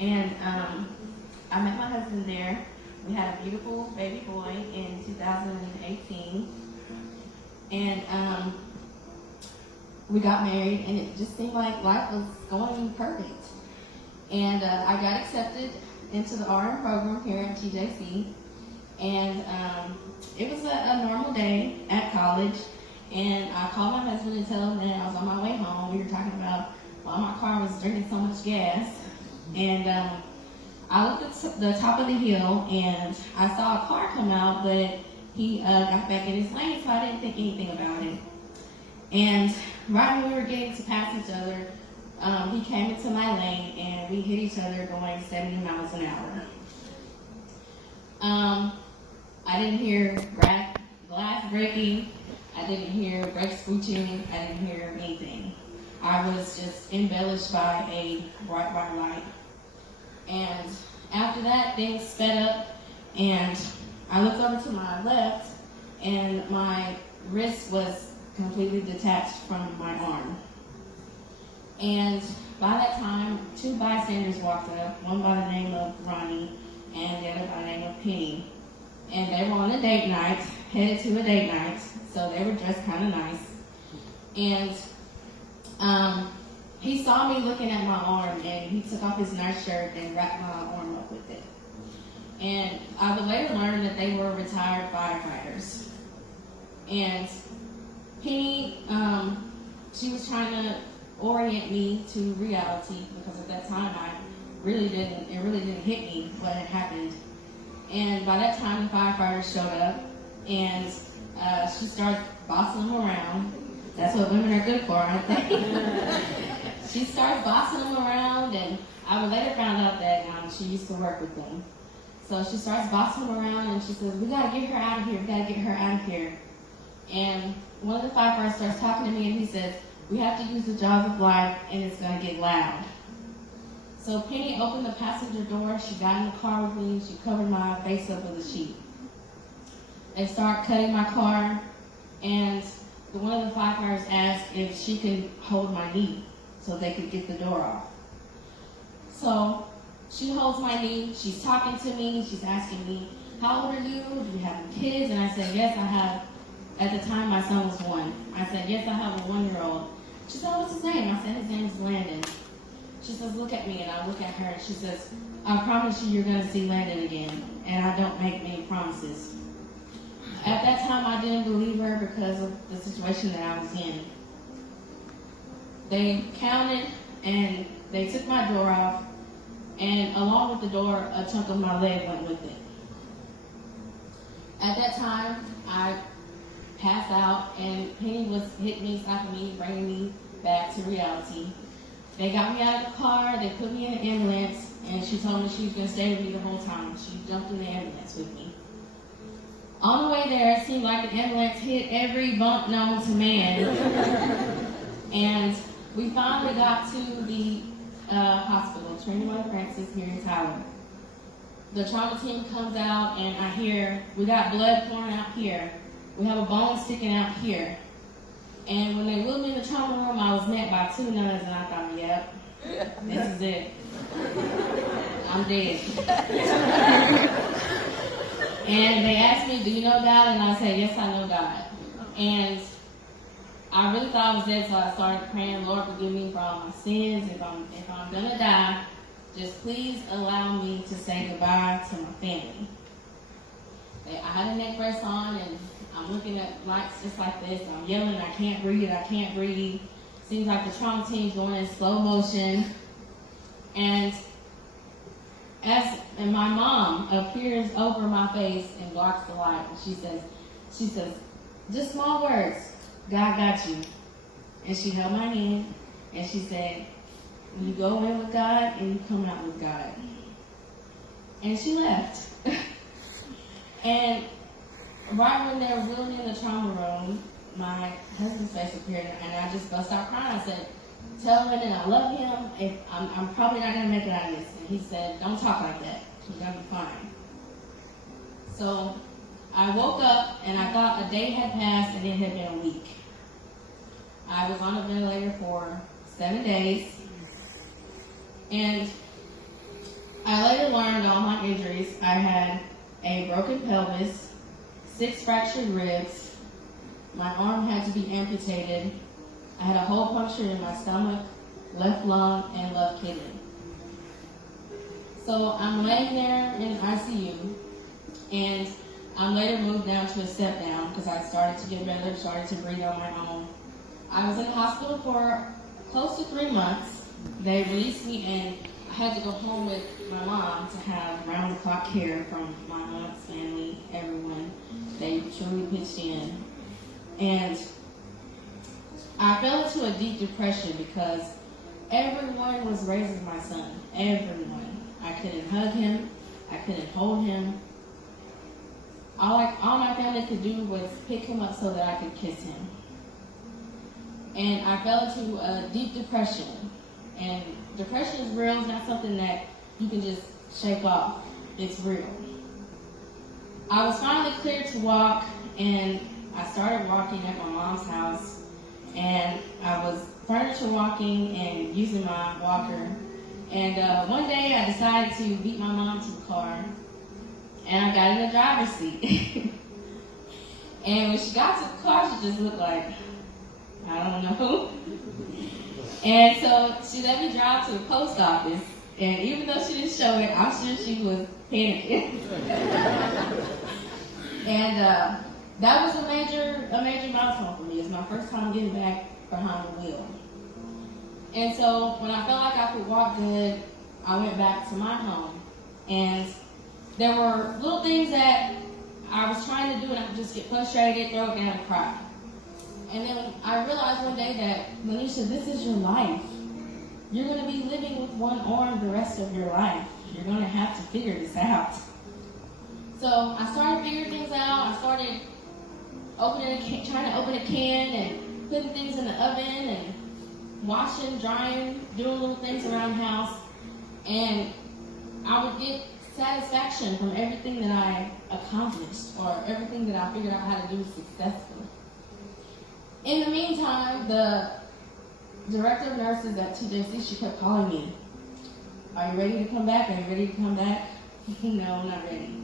And I met my husband there. We had a beautiful baby boy in 2018. And we got married, and it just seemed like life was going perfect. And I got accepted into the RN program here at TJC. And it was a normal day at college. And I called my husband and told him that I was on my way home. We were talking about why my car was drinking so much gas. And I looked at the top of the hill, and I saw a car come out, but he got back in his lane, so I didn't think anything about it. And right when we were getting to pass each other, he came into my lane, and we hit each other going 70 miles an hour. I didn't hear glass breaking. I didn't hear brakes screeching. I didn't hear anything. I was just embellished by a bright light. And after that, things sped up, and I looked over to my left, and my wrist was completely detached from my arm. And by that time, two bystanders walked up, one by the name of Ronnie and the other by the name of Penny. And they were on a date night, headed to a date night, so they were dressed kind of nice. And he saw me looking at my arm, and he took off his nice shirt and wrapped my arm up with it. And I would later learn that they were retired firefighters. And Penny, she was trying to orient me to reality, because at that time it really didn't hit me what had happened. And by that time the firefighters showed up, and she started bossing them around. That's what women are good for, aren't they? She started bossing them around, and I would later found out that she used to work with them. So she starts bossing them around, and she says, "We gotta get her out of here, we gotta get her out of here." And one of the firefighters starts talking to me, and he says, "We have to use the jaws of life, and it's gonna get loud." So Penny opened the passenger door, she got in the car with me, she covered my face up with a sheet. They started cutting my car, and one of the firefighters asked if she could hold my knee so they could get the door off. So she holds my knee, she's talking to me, she's asking me, "How old are you? Do you have any kids?" And I said, "Yes, I have." At the time, my son was 1. I said, "Yes, I have a 1-year-old. She said, "What's his name?" I said, "His name is Landon." She says, "Look at me," and I look at her, and she says, "I promise you, you're going to see Landon again, and I don't make many promises." At that time, I didn't believe her because of the situation that I was in. They counted, and they took my door off, and along with the door, a chunk of my leg went with it. At that time, I passed out, and Penny was hitting me, slapping me, bringing me back to reality. They got me out of the car, they put me in an ambulance, and she told me she was going to stay with me the whole time. She jumped in the ambulance with me. On the way there, it seemed like the ambulance hit every bump known to man. And we finally got to the hospital, Trinity Mother Francis here in Tyler. The trauma team comes out, and I hear, "We got blood pouring out here. We have a bone sticking out here." And when they wheeled me in the trauma room, I was met by 2 nuns, and I thought, "Yep, this is it. I'm dead." And they asked me, "Do you know God?" And I said, "Yes, I know God." And I really thought I was dead, so I started praying, "Lord, forgive me for all my sins. If I'm gonna die, just please allow me to say goodbye to my family." I had a neck brace on, and I'm looking at lights just like this. I'm yelling, I can't breathe. Seems like the trauma team's going in slow motion. And my mom appears over my face and blocks the light. And she says, just small words, "God got you." And she held my hand, and she said, "You go in with God, and you come out with God." And she left. And right when they were wheeling me in the trauma room, my husband's face appeared, and I just bust out crying. I said, "Tell Lyndon I love him. If I'm probably not going to make it out of this." And he said, "Don't talk like that. You're going to be fine." So I woke up, and I thought a day had passed, and it had been a week. I was on a ventilator for 7 days. And I later learned all my injuries. I had a broken pelvis, 6 fractured ribs, my arm had to be amputated, I had a hole punctured in my stomach, left lung, and left kidney. So I'm laying there in ICU, and I'm later moved down to a step down because I started to get better, started to breathe on my own. I was in the hospital for close to 3 months. They released me, and I had to go home with my mom to have round-the-clock care from my aunt's family, everyone. They truly pitched in. And I fell into a deep depression because everyone was raising my son. Everyone. I couldn't hug him. I couldn't hold him. All my family could do was pick him up so that I could kiss him. And I fell into a deep depression. And depression is real. It's not something that you can just shake off. It's real. I was finally cleared to walk, and I started walking at my mom's house. And I was furniture walking and using my walker. And one day I decided to beat my mom to the car. And I got in the driver's seat. And when she got to the car, she just looked like, I don't know. And so she let me drive to the post office. And even though she didn't show it, I'm sure she was panicking. And that was a major milestone for me. It was my first time getting back behind the wheel. And so when I felt like I could walk good, I went back to my home. And there were little things that I was trying to do, and I would just get frustrated, throw it down, and cry. And then I realized one day that, Lanisha, this is your life. You're going to be living with one arm the rest of your life. You're going to have to figure this out. So I started figuring things out. I started trying to open a can and putting things in the oven and washing, drying, doing little things around the house. And I would get satisfaction from everything that I accomplished or everything that I figured out how to do successfully. In the meantime, the director of nurses at TJC, she kept calling me. Are you ready to come back? Are you ready to come back? No, I'm not ready.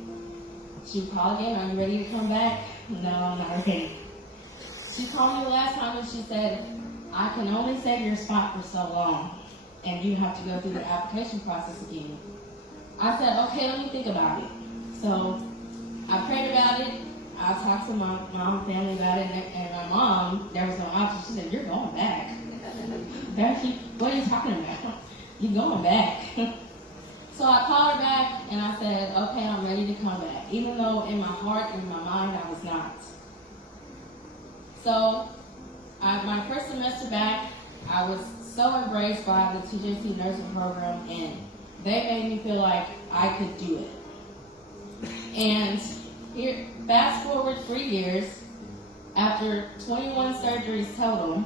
She would call again. Are you ready to come back? No, I'm not ready. She called me the last time and she said, I can only save your spot for so long, and you have to go through the application process again. I said, okay, let me think about it. So I prayed about it. I talked to my mom and family about it, and my mom, there was no option. She said, you're going back. Becky, what are you talking about? You're going back. So I called her back, and I said, okay, I'm ready to come back, even though in my heart and in my mind I was not. So my first semester back, I was so embraced by the TJC nursing program, and they made me feel like I could do it. And here, fast forward 3 years, after 21 surgeries total,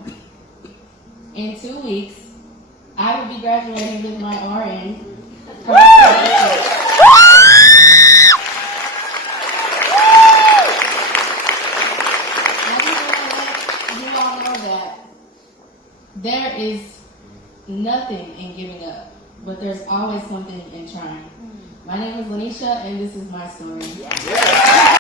in 2 weeks, I will be graduating with my RN. You all know that there is nothing in giving up, but there's always something in trying. My name is Lanisha, and this is my story.